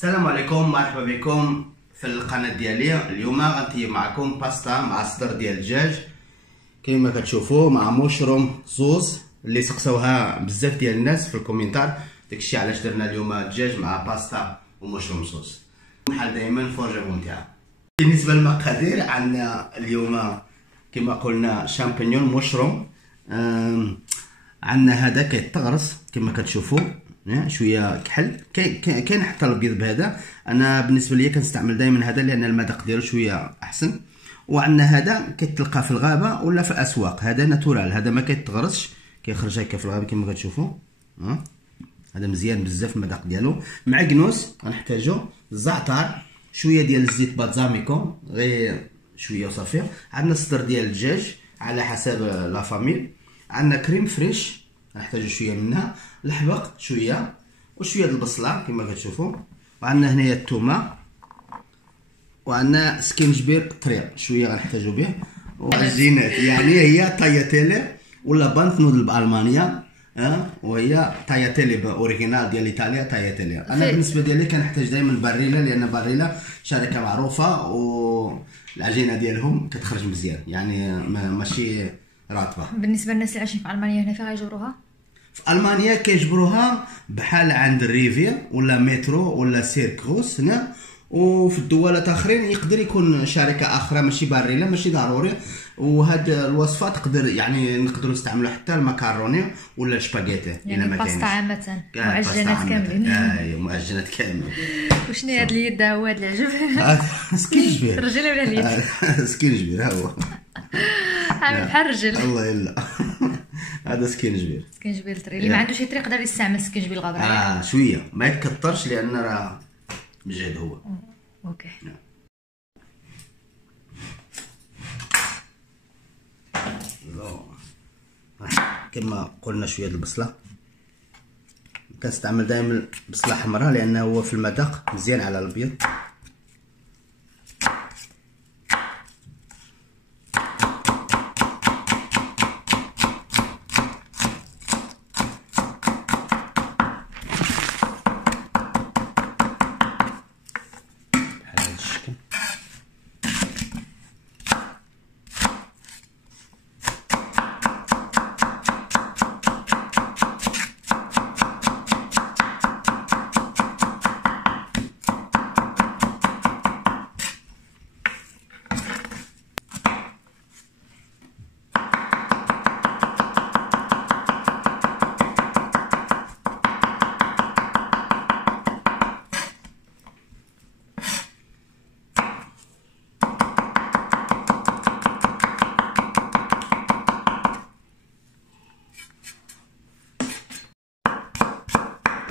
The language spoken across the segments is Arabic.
السلام عليكم، مرحبا بكم في القناه ديالي. اليوم غنطيب معكم باستا مع صدر ديال الدجاج كما كتشوفوا مع مشروم صوص اللي سقسوها بزاف ديال الناس في الكومنتار. داكشي علاش درنا اليوم الدجاج مع باستا ومشروم صوص. بحال دائما فرجه ممتعه. بالنسبه للمقادير عندنا اليوم كما قلنا شامبينيون مشروم، عندنا هذا كيتغرس كما كتشوفوا شويه كحل، كاين حتى الابيض بهذا. انا بالنسبه ليا كنستعمل دائما هذا لان المذاق ديالو شويه احسن. وعندنا هذا كتلقى في الغابه ولا في الاسواق، هذا ناتورال، هذا ما كيتغرسش، كيخرج هكا في الغابه كما كتشوفوا. هذا مزيان بزاف المذاق ديالو. معكنوس غنحتاجو الزعتر، شويه ديال الزيت بازاميكو غير شويه وصافي. عندنا الصدر ديال الدجاج على حسب لا فاميل. عندنا كريم فريش غنحتاجو شويه منها، الحبق شويه وشويه د البصله كما كتشوفوا. وعندنا هنايا الثومه، وعندنا سكينجبير طريق شويه غنحتاجو به. والعجينات يعني هي تاياتيلي ولا بانتنودل بالمانيا، وهي تاياتيلي اوريجينال ديال ايطاليا تاياتيلي. انا بالنسبه ديالي كنحتاج دائما باريلا لان باريلا شركه معروفه والعجينه ديالهم كتخرج مزيان، يعني ماشي رطبه. بالنسبه للناس اللي عايشين في المانيا هنا فين غيجبروها؟ في المانيا كيجبروها بحال عند الريفير ولا مترو ولا سيركروس هنا، وفي الدولات اخرين يقدر يكون شركه اخرى ماشي باريلا، ماشي ضروري. وهاد الوصفه تقدر يعني نقدروا نستعملوا حتى المكروني ولا الشباغيتي، يعني الباستا عامه معجنات كاملين. ايوا معجنات كاملين. وشنو هاد اليد هو هاد العجب؟ سكينجبير الرجل ولا اليد؟ سكينجبير ها هو عامل بحال الرجل. الله يلا هذا سكينجبير. سكينجبير طري اللي ما عندوش شي طريق يقدر يستعمل سكينجبير الغابه. شويه ما يتكثرش لان راه مجهد هو. اوكي. كما قلنا شويه البصله، كنستعمل دائما البصله حمراء لانه هو في المذاق مزيان على الابيض.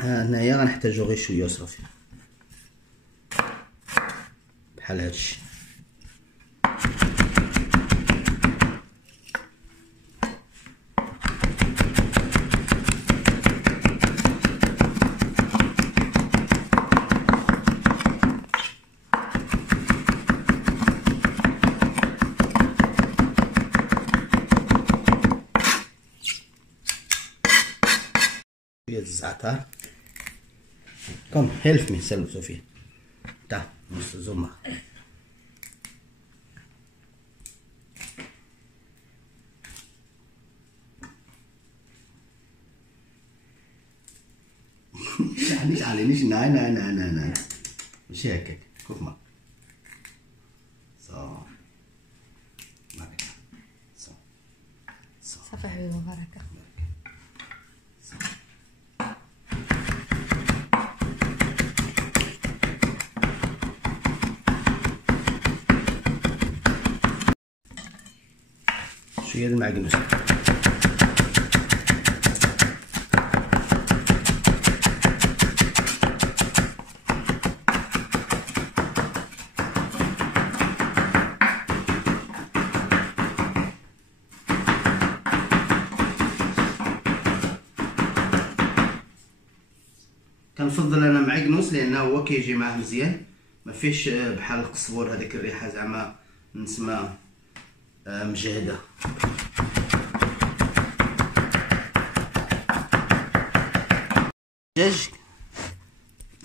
هنايا غنحتاجو غير شويه وصافي بحال هادشي. شويه الزعتر. Komm, helf mir, Sophie. Da, musst du so machen. nicht alle, nicht, nein. مش هيك، guck mal. So. Marika. So. صافي حبيبي مباركة. شويه المعكنوس. كنفضل انا معكنوس لانه هو كيجي معاه مزيان، ما فيش بحال القزبور هذيك الريحه زعما نسمه مجهده. الدجاج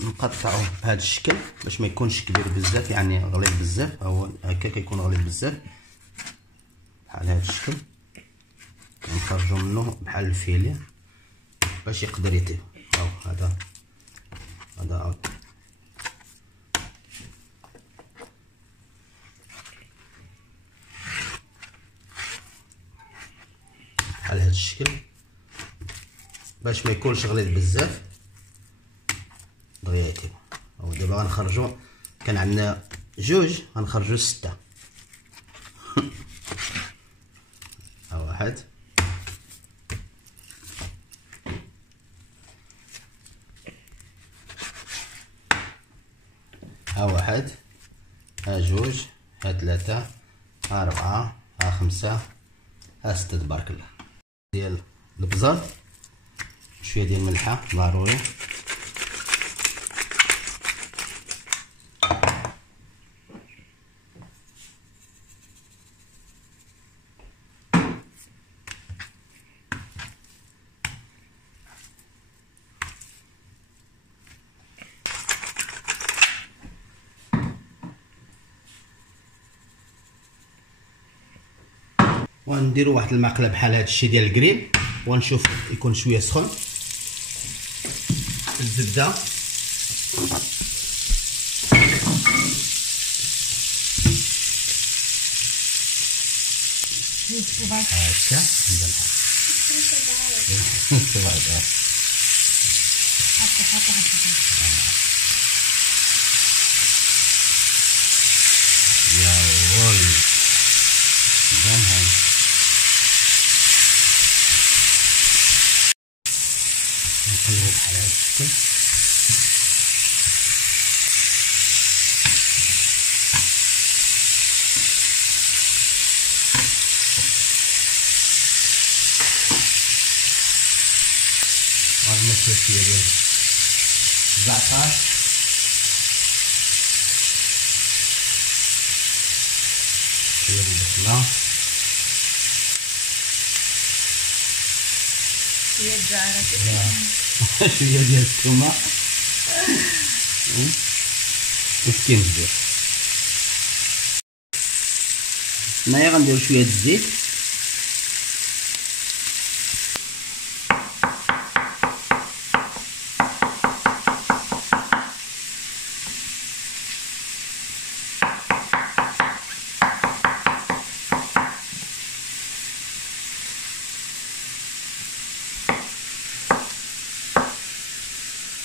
نقطعوه بهذا الشكل باش ما يكونش كبير بزاف، يعني غليظ بزاف. هو هكا كيكون غليظ بزاف بحال هذا الشكل. كنخرجوا منه بحال الفيليه باش يقدر يطيب. هاو هذا بحال هذا الشكل باش ما يكونش غليظ بزاف دغيا يطيب. ودابا غنخرجوا، كان عندنا جوج غنخرجوا 6. ها واحد، ها واحد، ها جوج، ها 3، ها 4، ها 5، ها 6. تبارك الله. ديال البزار، شويه ديال الملحه ضروري. ونديروا واحد المقله بحال هذا الشيء ديال الكريم، ونشوف يكون شويه سخون. الزبده، يا ولد نقلبو بحال هاد الشكل. غنضيف شويه ديال الزعتر، شويه ديال البصله، شويه الزعتر، شويه ديال الثومه والسكينجبير. هنايا غنديرو شويه الزيت،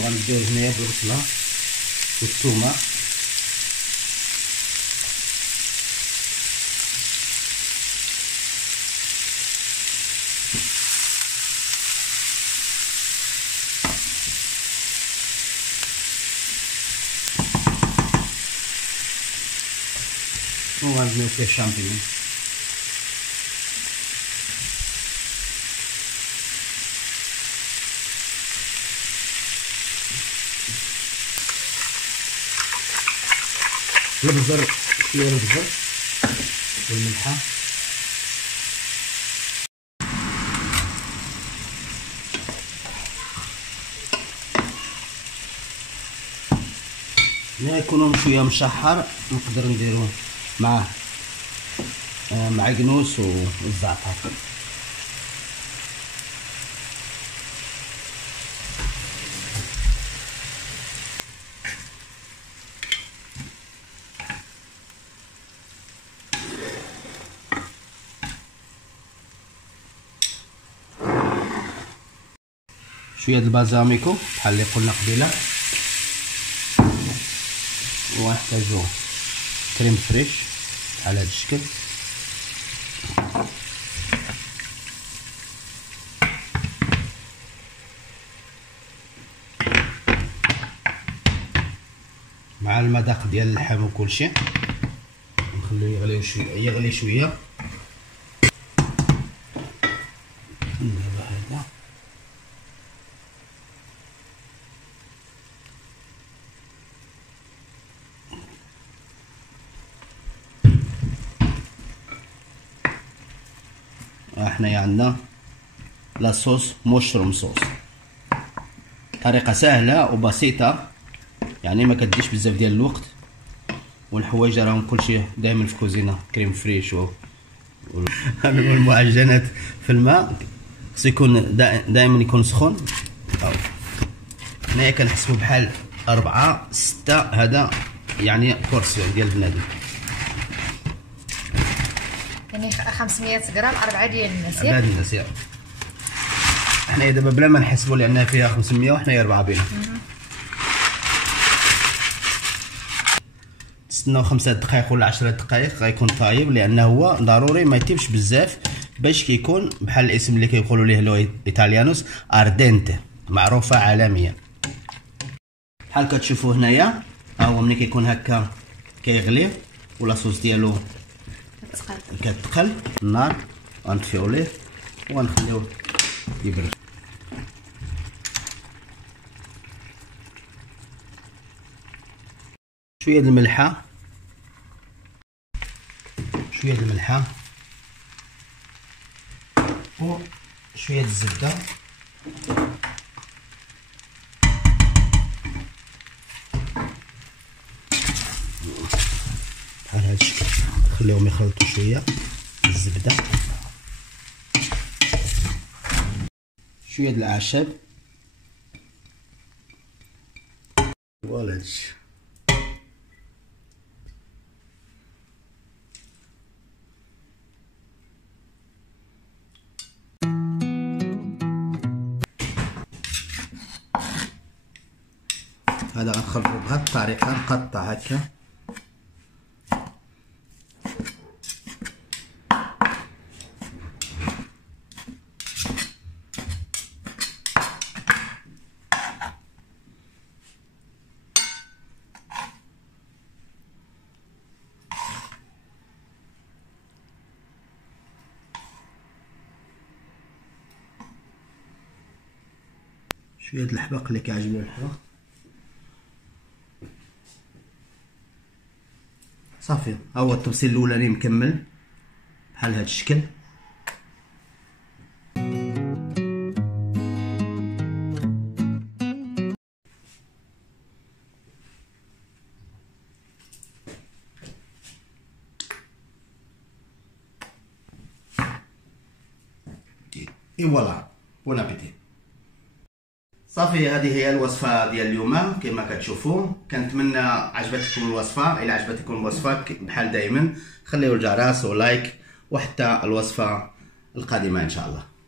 غندير هنايا بالبصله والثومه. وغنزيدو فيه الشامبينيون. البزر، شويه البزر والملحه. ملي يكونوا شويه مشحر نقدر نديروه مع معكنوس والزعتر. شويه البازاميكو بحال اللي قلنا قبيله، ونحتاجو كريم فريش على هذا الشكل. مع المذاق ديال اللحم وكلشي. نخليه يغلي شويه. دابا هذا حنايا عندنا لا صوص مشروم صوص. طريقه سهله وبسيطه يعني ما كديش بزاف ديال الوقت. والحوايج راهم كلشي دائما في كوزينه كريم فريش والمعجنات في الماء خصو يكون دائما يكون سخون. هنايا كنحسبو بحال 4 6 هذا يعني بورسيون ديال بنادم، يعني 500 غرام 4 ديال الناس. 4 ديال الناس. حنايا دابا بلا ما نحسبوا لانها فيها 500 وحنايا 4 بينا. نستناو 5 دقائق ولا 10 دقائق غيكون طايب، لانه هو ضروري ما يطيبش بزاف باش كيكون بحال الاسم اللي كيقولوا ليه لو ايطاليانوس اردنت، معروفه عالميا. بحال كتشوفوا هنايا ها هو ملي كيكون هكا كيغلي ولاصوص ديالو كتقل النار، غنطفيو ليه وغنخليوه يبرد. شويه د الملحه، شويه د الملحه وشويه د الزبده بحال هاد الشكل. خليهم يخلطوا شويه الزبده، شويه د الاعشاب فوالا هادشي. هذا غنخلطو بهاد الطريقه، نقطع هكا شويه د الحبق اللي كيعجبني الحبق. صافي ها هو التبصيل الاولاني مكمل بحال هاد الشكل. اي فوالا بون ابيتي. صافي هذه هي الوصفه ديال اليوم كما كتشوفوا. كنتمنى عجبتكم الوصفه. الى عجبتكم الوصفه بحال دائما خليوا الجرس ولايك، وحتى الوصفه القادمه ان شاء الله.